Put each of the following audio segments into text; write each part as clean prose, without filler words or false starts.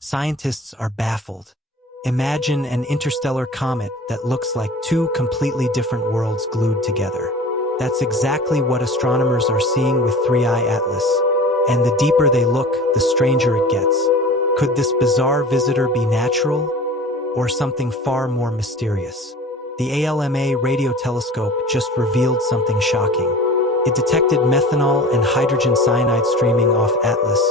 Scientists are baffled. Imagine an interstellar comet that looks like two completely different worlds glued together. That's exactly what astronomers are seeing with ThreeI Atlas. And the deeper they look, the stranger it gets. Could this bizarre visitor be natural? Or something far more mysterious? The ALMA radio telescope just revealed something shocking. It detected methanol and hydrogen cyanide streaming off Atlas,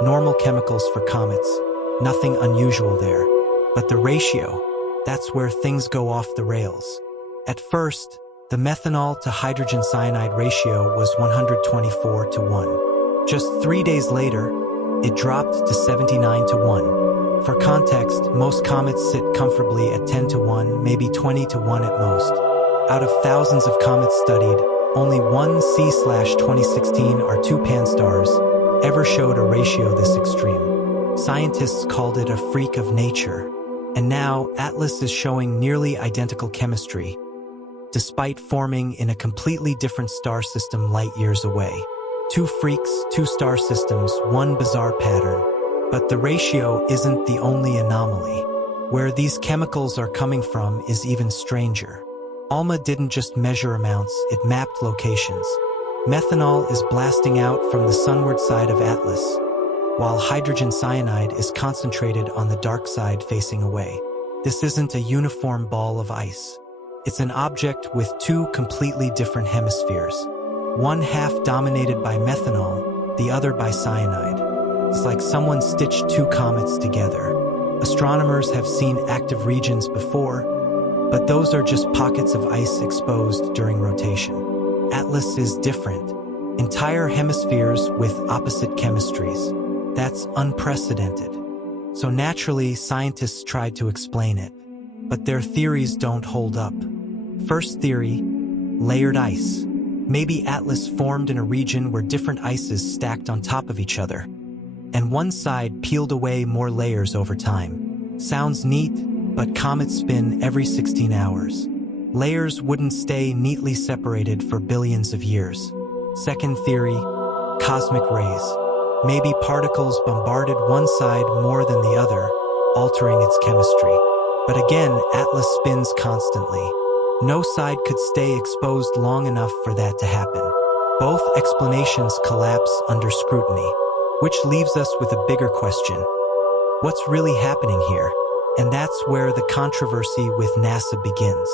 normal chemicals for comets. Nothing unusual there. But the ratio, that's where things go off the rails. At first, the methanol to hydrogen cyanide ratio was 124 to 1. Just 3 days later, it dropped to 79 to 1. For context, most comets sit comfortably at 10 to 1, maybe 20 to 1 at most. Out of thousands of comets studied, only one C/2016 R2 Pan-STARRS ever showed a ratio this extreme. Scientists called it a freak of nature. And now, Atlas is showing nearly identical chemistry, despite forming in a completely different star system light years away. Two freaks, two star systems, one bizarre pattern. But the ratio isn't the only anomaly. Where these chemicals are coming from is even stranger. ALMA didn't just measure amounts, it mapped locations. Methanol is blasting out from the sunward side of Atlas, while hydrogen cyanide is concentrated on the dark side facing away. This isn't a uniform ball of ice. It's an object with two completely different hemispheres. One half dominated by methanol, the other by cyanide. It's like someone stitched two comets together. Astronomers have seen active regions before, but those are just pockets of ice exposed during rotation. Atlas is different. Entire hemispheres with opposite chemistries. That's unprecedented. So naturally, scientists tried to explain it, but their theories don't hold up. First theory, layered ice. Maybe Atlas formed in a region where different ices stacked on top of each other, and one side peeled away more layers over time. Sounds neat, but comets spin every 16 hours. Layers wouldn't stay neatly separated for billions of years. Second theory, cosmic rays. Maybe particles bombarded one side more than the other, altering its chemistry. But again, Atlas spins constantly. No side could stay exposed long enough for that to happen. Both explanations collapse under scrutiny, which leaves us with a bigger question. What's really happening here? And that's where the controversy with NASA begins.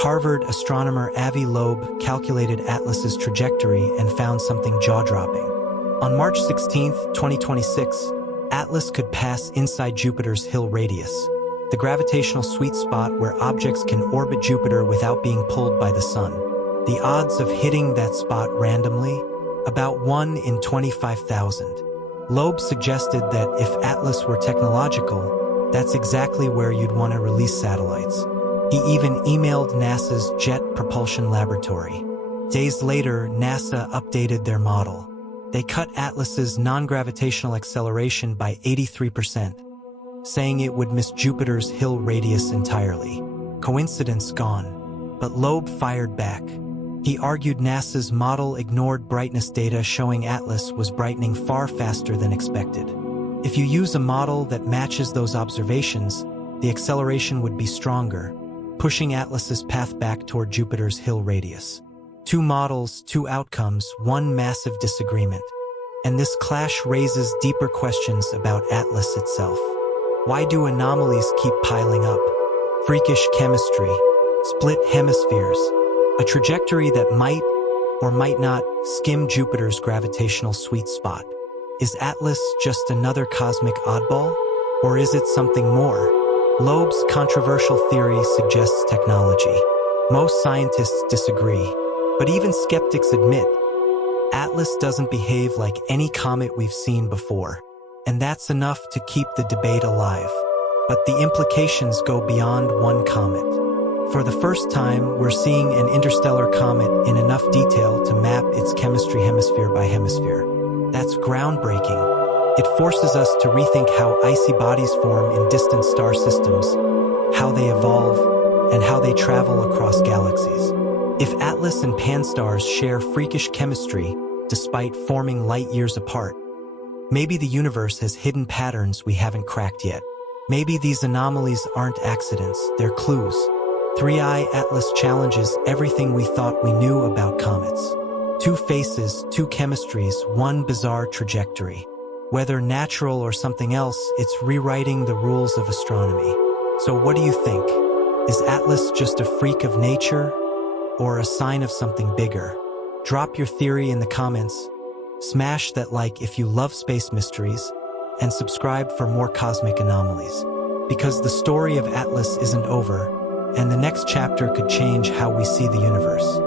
Harvard astronomer Avi Loeb calculated Atlas's trajectory and found something jaw-dropping. On March 16, 2026, Atlas could pass inside Jupiter's Hill radius, the gravitational sweet spot where objects can orbit Jupiter without being pulled by the sun. The odds of hitting that spot randomly? About 1 in 25,000. Loeb suggested that if Atlas were technological, that's exactly where you'd want to release satellites. He even emailed NASA's Jet Propulsion Laboratory. Days later, NASA updated their model. They cut Atlas's non-gravitational acceleration by 83%, saying it would miss Jupiter's Hill radius entirely. Coincidence gone. But Loeb fired back. He argued NASA's model ignored brightness data showing Atlas was brightening far faster than expected. If you use a model that matches those observations, the acceleration would be stronger, pushing Atlas's path back toward Jupiter's Hill radius. Two models, two outcomes, one massive disagreement. And this clash raises deeper questions about Atlas itself. Why do anomalies keep piling up? Freakish chemistry, split hemispheres, a trajectory that might or might not skim Jupiter's gravitational sweet spot. Is Atlas just another cosmic oddball? Or is it something more? Loeb's controversial theory suggests technology. Most scientists disagree. But even skeptics admit, Atlas doesn't behave like any comet we've seen before. And that's enough to keep the debate alive. But the implications go beyond one comet. For the first time, we're seeing an interstellar comet in enough detail to map its chemistry hemisphere by hemisphere. That's groundbreaking. It forces us to rethink how icy bodies form in distant star systems, how they evolve, and how they travel across galaxies. If Atlas and Pan-STARRS share freakish chemistry, despite forming light years apart, Maybe the universe has hidden patterns we haven't cracked yet. Maybe these anomalies aren't accidents, they're clues. 3i Atlas challenges everything we thought we knew about comets. Two faces, two chemistries, one bizarre trajectory. Whether natural or something else, it's rewriting the rules of astronomy. So what do you think? Is Atlas just a freak of nature or a sign of something bigger? Drop your theory in the comments. Smash that like if you love space mysteries, and subscribe for more cosmic anomalies. Because the story of Atlas isn't over, and the next chapter could change how we see the universe.